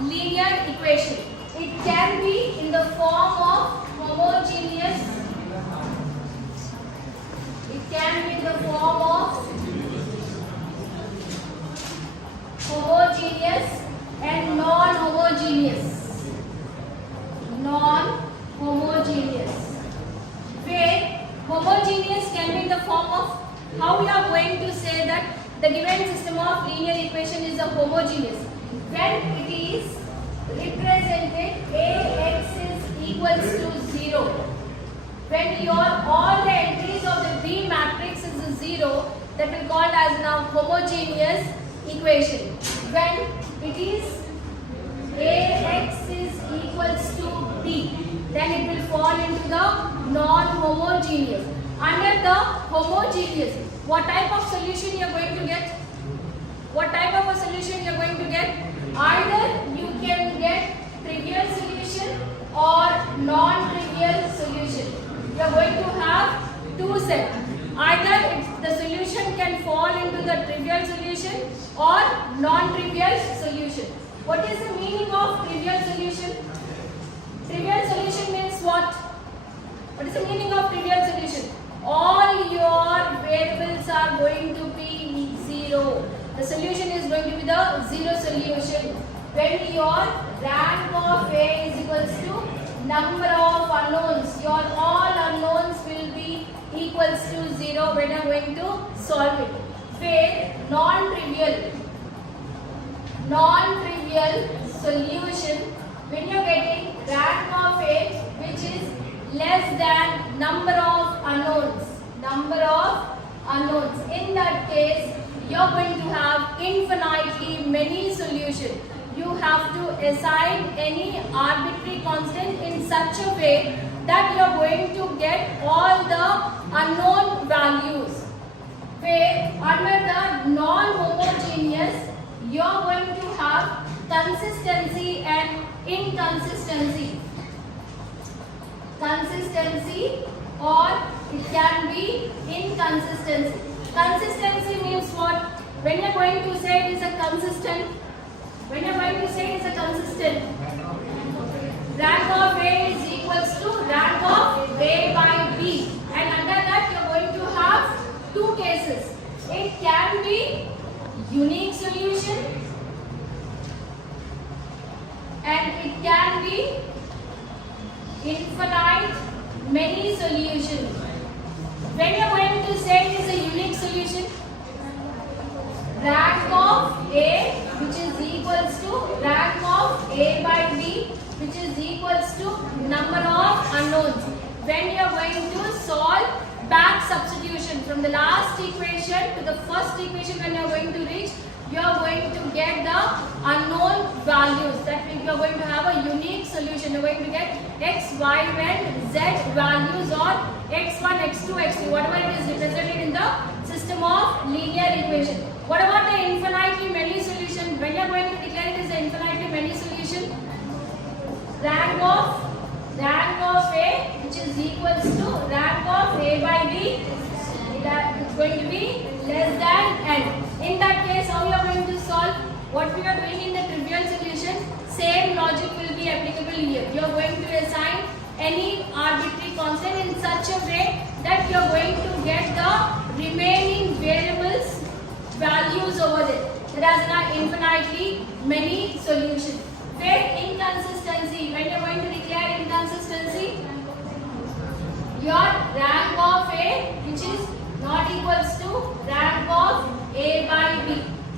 linear equation. It can be in the form of homogeneous. It can be in the form of homogeneous and non-homogeneous. Non-homogeneous. Where homogeneous can be in the form of, how we are going to say that the given system of linear equation is a homogeneous. When it is represented Ax is equals to 0. When all the entries of the B matrix is a 0, that will be called as now homogeneous equation. When it is Ax is equals to B, then it will fall into the non-homogeneous. Under the homogeneous, what type of solution you are going to get? What type of a solution you are going to get? Either you can get trivial solution or non-trivial solution. You are going to have two sets. Either the solution can fall into the trivial solution or non-trivial solution. What is the meaning of trivial solution? Trivial solution means what? What is the meaning of trivial solution? All your variables are going to be 0. The solution is going to be the 0 solution. When your rank of A is equals to number of unknowns, your all unknowns will be equals to 0 when you are going to solve it. Where non-trivial solution, when you are getting rank of A which is less than number of unknowns. In that case, you are going to have infinitely many solutions. You have to assign any arbitrary constant in such a way that you are going to get all the unknown values. Where under the non-homogeneous, you are going to have consistency and inconsistency. Consistency or it can be inconsistency. Consistency means what? When you are going to say it is a consistent, rank of A is equals to rank of A by B, and under that you are going to have two cases. It can be unique solution and it can be infinite many solutions. When you are going to say it is a unique solution, rank of A which is equals to rank of A by B which is equals to number of unknowns. When you are going to solve back substitution from the last equation to the first equation, when you are going to reach, you are going to get the unknown values. That means you are going to have a unique solution. You are going to get x, y, and z values or x1, x2, x3, whatever it is represented in the system of linear equation. What about the infinitely many solution? When you are going to declare it as an infinitely many solution, rank of A which is equals to rank of A by B, it's going to be less than n. In that case, how you are going to solve? What we are doing in the trivial solution, same logic will be applicable here. You are going to assign any arbitrary constant in such a way that you are going to get the remaining variables values over there. That is an infinitely many solution. Where inconsistency, when you are going to declare inconsistency, your rank of A which is not equals to rank of A by B.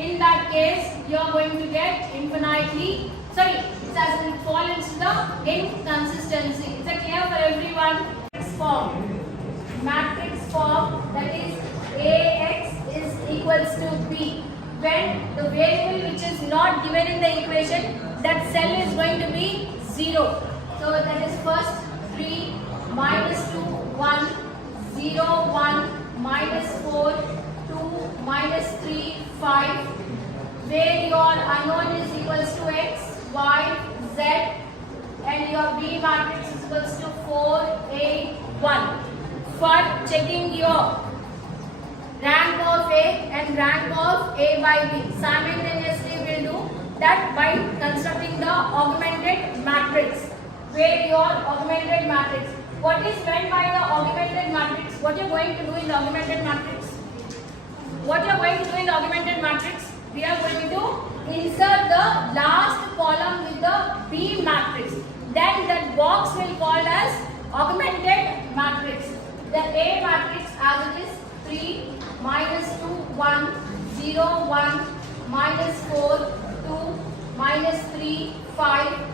In that case, you are going to get infinitely, it has fall into the inconsistency. Is it clear for everyone? Matrix form, that is Ax is equals to B. When the variable which is not given in the equation, that cell is going to be 0. So that is first 3, minus 2, 1, 0, 1, minus 4, 2, minus 3, 5. Where your unknown is equals to x, y, z, and your B matrix is equals to 4, 8, 1. For checking your rank of A and rank of A by B, simultaneously we will do that by constructing the augmented matrix. Where your augmented matrix. What is meant by the augmented matrix? What you are going to do in the augmented matrix? What you are going to do in the augmented matrix? We are going to insert the last column with the B matrix. Then that box will called as augmented matrix. The A matrix as it is 3, minus 2, 1, 0, 1, minus 4, 2, minus 3, 5.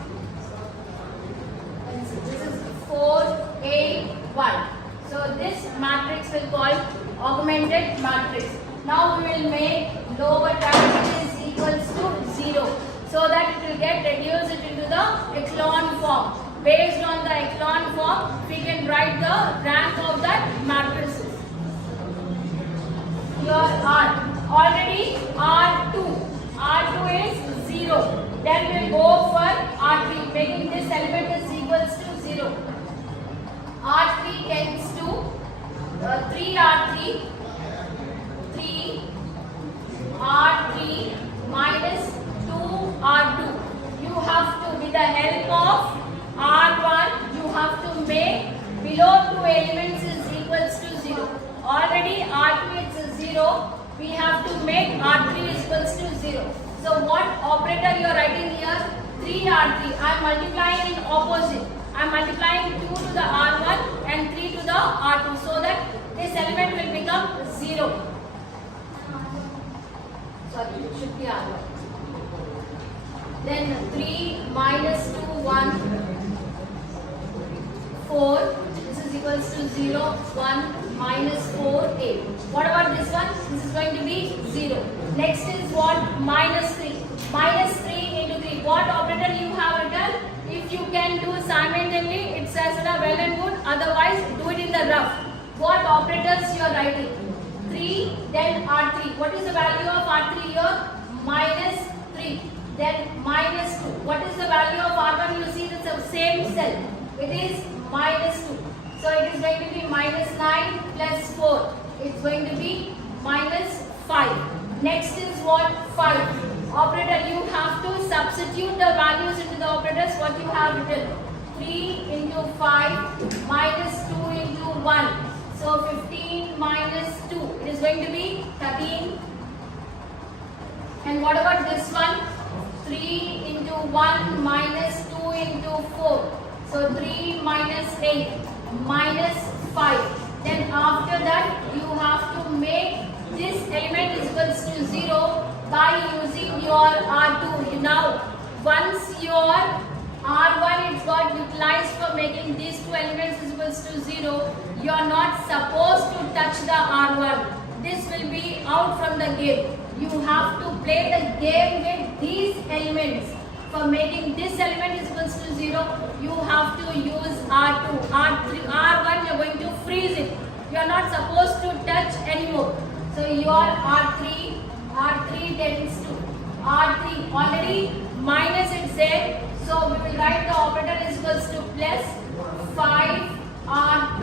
This is 4, 8, 1. So this matrix will call augmented matrix. Now we will make lower term is equals to 0, so that it will get reduced into the echelon form. Based on the echelon form, we can write the rank of that matrices. Here R. Already R2 is 0. Then we will go for R3, making this element is equals to 0. R3 tends to 3R3, 3 R3 minus 2R2. You have to, with the help of R1, you have to make below 2 elements is equals to 0. Already R2 is 0. We have to make R3 is equals to 0. So what operator you are writing here? 3R3. I am multiplying in opposite. I am multiplying 2 to the R1 and 3 to the R2, so that this element will become 0. Sorry, it should be R1. Then 3 minus 2, 1, 4. This is equals to 0, 1, minus 4, 8. What about this one? This is going to be 0. Next is what? Minus 3. Minus 3 into 3. What operator you have written? If you can do simultaneously, it says well and good. Otherwise, do it in the rough. What operators you are writing? 3, then R3. What is the value of R3 here? Minus 3. Then minus 2. What is the value of R1? You see it's the same cell. It is minus 2. So it is going to be minus 9 plus 4. It's going to be minus 5. Next is what? 5. Operator, you have to substitute the values into the operators what you have written. 3 into 5 minus 2 into 1. So 15 minus 2. It is going to be 13. And what about this one? 3 into 1 minus 2 into 4. So 3 minus 8 minus 5. Then after that you have to make this element is equals to 0 by using your R2. Now once your R1 is got utilized for making these two elements is equals to 0, you are not supposed to touch the R1. This will be out from the game. You have to play the game with these elements. For making this element is equals to 0, you have to use R2. R3, R1 you are going to freeze it. You are not supposed to touch anymore. So your R3 tends to R3 already minus it's there. So we will write the operator is equals to plus 5 R2.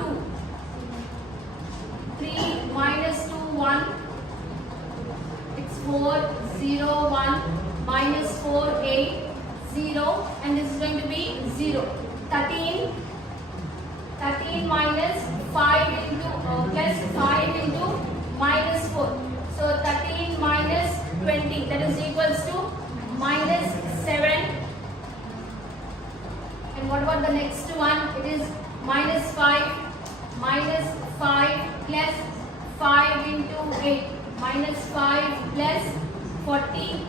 3 minus 2 1. It's 4 0 1 minus 4 8 0, and this is going to be 0. 13 minus 5 into plus 5 into minus 4. So 13 minus 20, that is equals to minus 7. And what about the next one? It is minus 5 plus 5 into 8 minus 5 plus 40.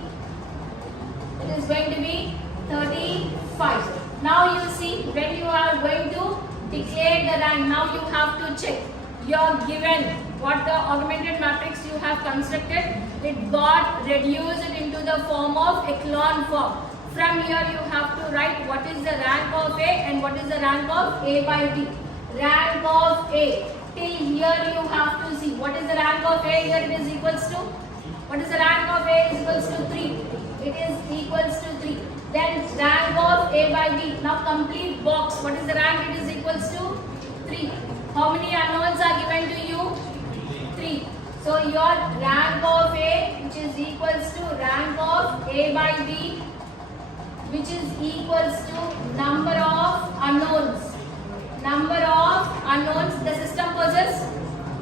It is going to be 35. Now you see, when you are going to declare the rank, now you have to check. You are given what the augmented matrix you have constructed, it got reduced into the form of echelon form. From here you have to write what is the rank of A and what is the rank of A by B. Rank of A. Till here you have to see what is the rank of A. Here it is equals to, what is the rank of A is equals to 3. It is equals to 3. Then rank of A by B. Now complete box. What is the rank? It is equals to 3. How many unknowns are given to you? 3. So your rank of A, which is equals to rank of A by B, which is equals to number of unknowns. Number of unknowns. The system possesses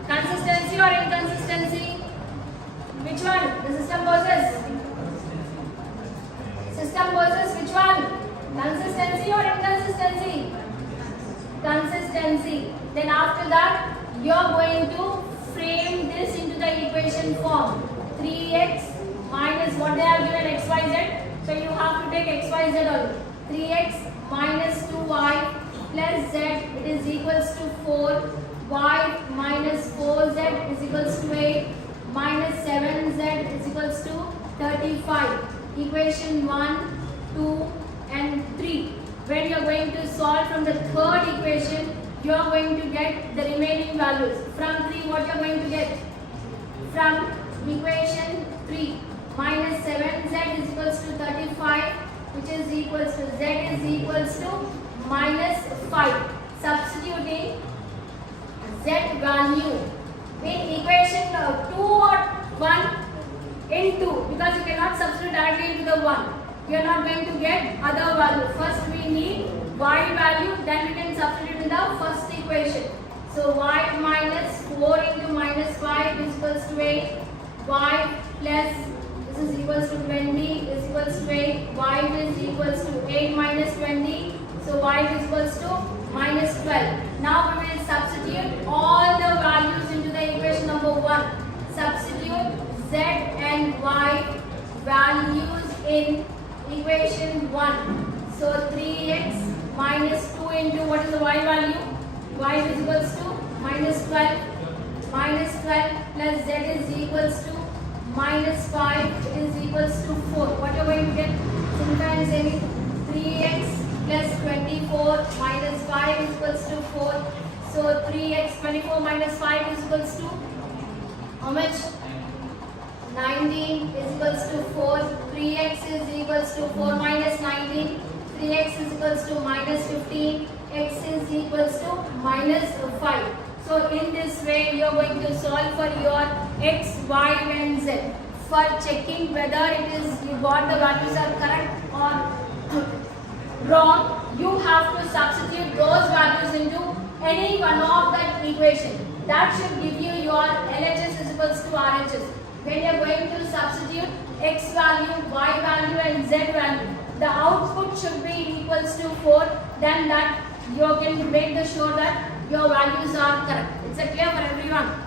consistency or inconsistency? Which one? The system possesses. System possesses which one? Consistency or inconsistency? Consistency. Then after that, you are going to frame this into the equation form. 3x minus what they have given x, y, z. So you have to take x, y, z only. 3x minus 2y plus z, it is equals to 4. Y minus 4z is equals to 8. Minus 7z is equals to 35. Equation 1, 2 and 3. When you are going to solve from the third equation, you are going to get the remaining values. From 3, what you are going to get? From equation 3, minus 7z is equals to 35, which is equals to z is equals to minus 5. Substituting z value in equation 2 or 1 in 2, because you cannot substitute directly into the 1. You are not going to get other value. First we need y value, then we can substitute in the first equation. So y minus 4 into minus 5 is equals to 8. Y plus this is equals to 20 is equals to 8. Y is equals to 8 minus 20. So y is equals to minus 12. Now we will substitute all the values into the equation number 1. Substitute z and y values in equation 1. So 3x minus 2 into what is the y value? Y is equals to minus 12. Minus 12 plus z is equals to minus 5. It is equals to 4. What you are going to get? Simplify and say 3x plus 24 minus 5 is equals to 4. So 3x 24 minus 5 is equals to how much? 19 is equals to 4. 3x is equals to 4 minus 19. 3x is equals to minus 15. X is equals to minus 5. So in this way you are going to solve for your x, y and z. For checking whether it is what the values are correct or wrong, you have to substitute those values into any one of that equation. That should give you your LHS is equals to RHS. When you are going to substitute x value, y value and z value, the output should be equals to 4. Then that you can make sure that your values are correct. It's clear for everyone.